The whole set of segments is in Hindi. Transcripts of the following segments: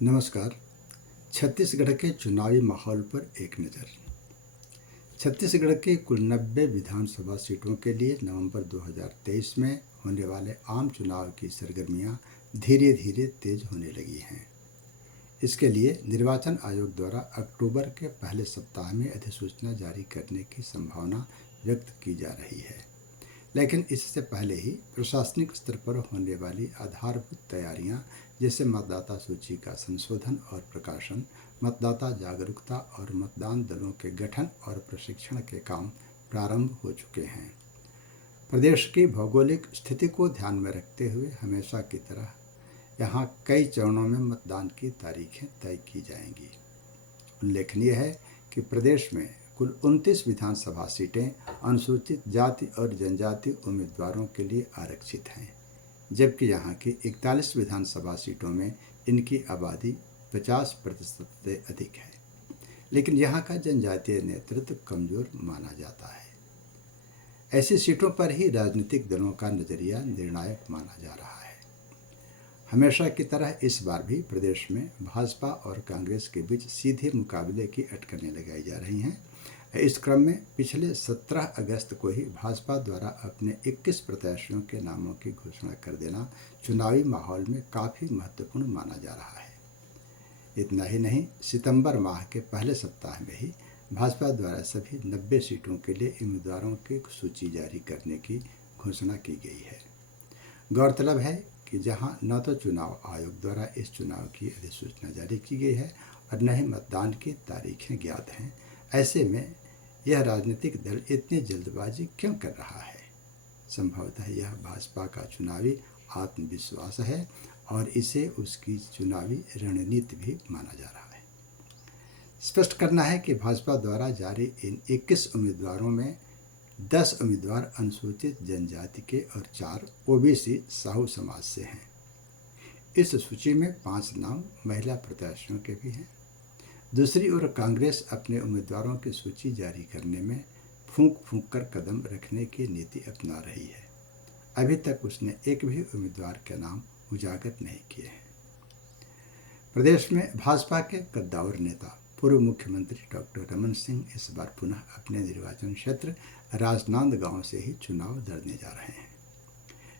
नमस्कार। छत्तीसगढ़ के चुनावी माहौल पर एक नज़र। छत्तीसगढ़ की कुल 90 विधानसभा सीटों के लिए नवंबर 2023 में होने वाले आम चुनाव की सरगर्मियां धीरे धीरे तेज होने लगी हैं। इसके लिए निर्वाचन आयोग द्वारा अक्टूबर के पहले सप्ताह में अधिसूचना जारी करने की संभावना व्यक्त की जा रही है, लेकिन इससे पहले ही प्रशासनिक स्तर पर होने वाली आधारभूत तैयारियां जैसे मतदाता सूची का संशोधन और प्रकाशन, मतदाता जागरूकता और मतदान दलों के गठन और प्रशिक्षण के काम प्रारंभ हो चुके हैं। प्रदेश की भौगोलिक स्थिति को ध्यान में रखते हुए हमेशा की तरह यहाँ कई चरणों में मतदान की तारीखें तय की जाएंगी। उल्लेखनीय है कि प्रदेश में कुल 29 विधानसभा सीटें अनुसूचित जाति और जनजाति उम्मीदवारों के लिए आरक्षित हैं, जबकि यहाँ की 41 विधानसभा सीटों में इनकी आबादी 50% से अधिक है, लेकिन यहाँ का जनजातीय नेतृत्व कमजोर माना जाता है। ऐसी सीटों पर ही राजनीतिक दलों का नजरिया निर्णायक माना जा रहा है। हमेशा की तरह इस बार भी प्रदेश में भाजपा और कांग्रेस के बीच सीधे मुकाबले की अटकलें लगाई जा रही हैं। इस क्रम में पिछले 17 अगस्त को ही भाजपा द्वारा अपने 21 प्रत्याशियों के नामों की घोषणा कर देना चुनावी माहौल में काफ़ी महत्वपूर्ण माना जा रहा है। इतना ही नहीं, सितंबर माह के पहले सप्ताह में ही भाजपा द्वारा सभी 90 सीटों के लिए उम्मीदवारों की सूची जारी करने की घोषणा की गई है। गौरतलब है कि जहां न तो चुनाव आयोग द्वारा इस चुनाव की अधिसूचना जारी की गई है और न ही मतदान की तारीखें ज्ञात हैं, ऐसे में यह राजनीतिक दल इतनी जल्दबाजी क्यों कर रहा है? संभवतः यह भाजपा का चुनावी आत्मविश्वास है और इसे उसकी चुनावी रणनीति भी माना जा रहा है। स्पष्ट करना है कि भाजपा द्वारा जारी इन 21 उम्मीदवारों में 10 उम्मीदवार अनुसूचित जनजाति के और 4 ओबीसी साहू समाज से हैं। इस सूची में 5 नाम महिला प्रत्याशियों के भी हैं। दूसरी ओर कांग्रेस अपने उम्मीदवारों की सूची जारी करने में फूंक फूंक कर कदम रखने की नीति अपना रही है। अभी तक उसने एक भी उम्मीदवार के नाम उजागर नहीं किए हैं। प्रदेश में भाजपा के कद्दावर नेता पूर्व मुख्यमंत्री डॉक्टर रमन सिंह इस बार पुनः अपने निर्वाचन क्षेत्र राजनांदगांव से ही चुनाव लड़ने जा रहे हैं,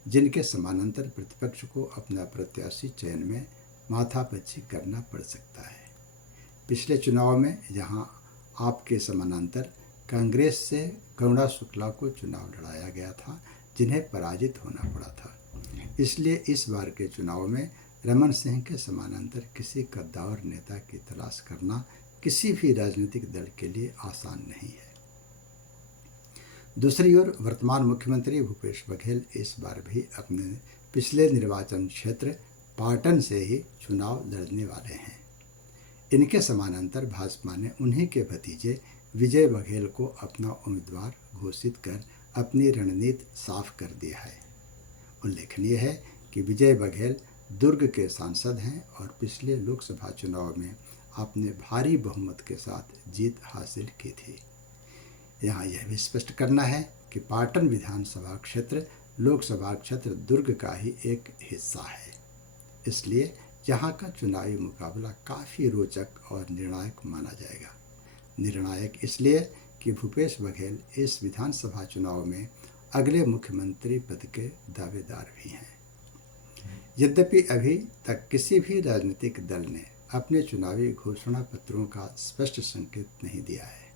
जिनके समानांतर प्रतिपक्ष को अपना प्रत्याशी चयन में माथापच्ची करना पड़ सकता है। पिछले चुनाव में जहां आपके समानांतर कांग्रेस से करुणा शुक्ला को चुनाव लड़ाया गया था, जिन्हें पराजित होना पड़ा था, इसलिए इस बार के चुनाव में रमन सिंह के समानांतर किसी कद्दावर नेता की तलाश करना किसी भी राजनीतिक दल के लिए आसान नहीं है। दूसरी ओर वर्तमान मुख्यमंत्री भूपेश बघेल इस बार भी अपने पिछले निर्वाचन क्षेत्र पाटन से ही चुनाव लड़ने वाले हैं। इनके समानांतर भाजपा ने उन्हीं के भतीजे विजय बघेल को अपना उम्मीदवार घोषित कर अपनी रणनीति साफ कर दिया है। उल्लेखनीय है कि विजय बघेल दुर्ग के सांसद हैं और पिछले लोकसभा चुनाव में आपने भारी बहुमत के साथ जीत हासिल की थी। यहाँ यह भी स्पष्ट करना है कि पाटन विधानसभा क्षेत्र लोकसभा क्षेत्र दुर्ग का ही एक हिस्सा है, इसलिए यहाँ का चुनावी मुकाबला काफ़ी रोचक और निर्णायक माना जाएगा। निर्णायक इसलिए कि भूपेश बघेल इस विधानसभा चुनाव में अगले मुख्यमंत्री पद के दावेदार भी हैं। यद्यपि अभी तक किसी भी राजनीतिक दल ने अपने चुनावी घोषणा पत्रों का स्पष्ट संकेत नहीं दिया है,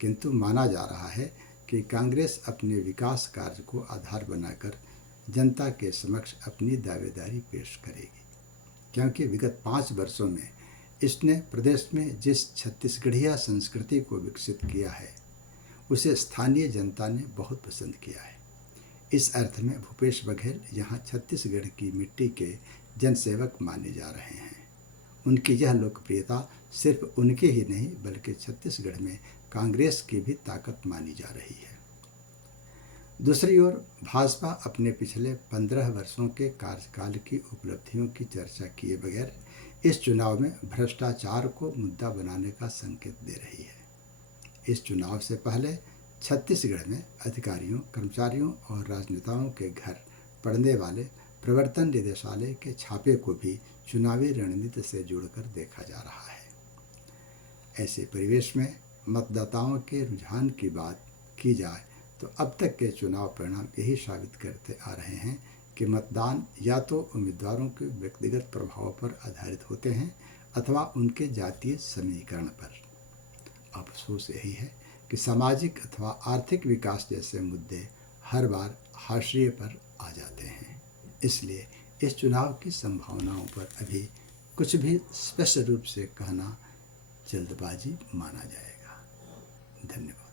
किंतु माना जा रहा है कि कांग्रेस अपने विकास कार्य को आधार बनाकर जनता के समक्ष अपनी दावेदारी पेश करेगी, क्योंकि विगत 5 वर्षों में इसने प्रदेश में जिस छत्तीसगढ़िया संस्कृति को विकसित किया है, उसे स्थानीय जनता ने बहुत पसंद किया है। इस अर्थ में भूपेश बघेल यहाँ छत्तीसगढ़ की मिट्टी के जनसेवक माने जा रहे हैं। उनकी यह लोकप्रियता सिर्फ उनके ही नहीं बल्कि छत्तीसगढ़ में कांग्रेस की भी ताकत मानी जा रही है। दूसरी ओर भाजपा अपने पिछले 15 वर्षों के कार्यकाल की उपलब्धियों की चर्चा किए बगैर इस चुनाव में भ्रष्टाचार को मुद्दा बनाने का संकेत दे रही है। इस चुनाव से पहले छत्तीसगढ़ में अधिकारियों, कर्मचारियों और राजनेताओं के घर पड़ने वाले प्रवर्तन निदेशालय के छापे को भी चुनावी रणनीति से जुड़कर देखा जा रहा है। ऐसे परिवेश में मतदाताओं के रुझान की बात की जाए तो अब तक के चुनाव परिणाम यही साबित करते आ रहे हैं कि मतदान या तो उम्मीदवारों के व्यक्तिगत प्रभाव पर आधारित होते हैं अथवा उनके जातीय समीकरण पर। अफसोस यही है कि सामाजिक अथवा आर्थिक विकास जैसे मुद्दे हर बार हाशिए पर आ जाते हैं। इसलिए इस चुनाव की संभावनाओं पर अभी कुछ भी स्पष्ट रूप से कहना जल्दबाजी माना जाएगा। धन्यवाद।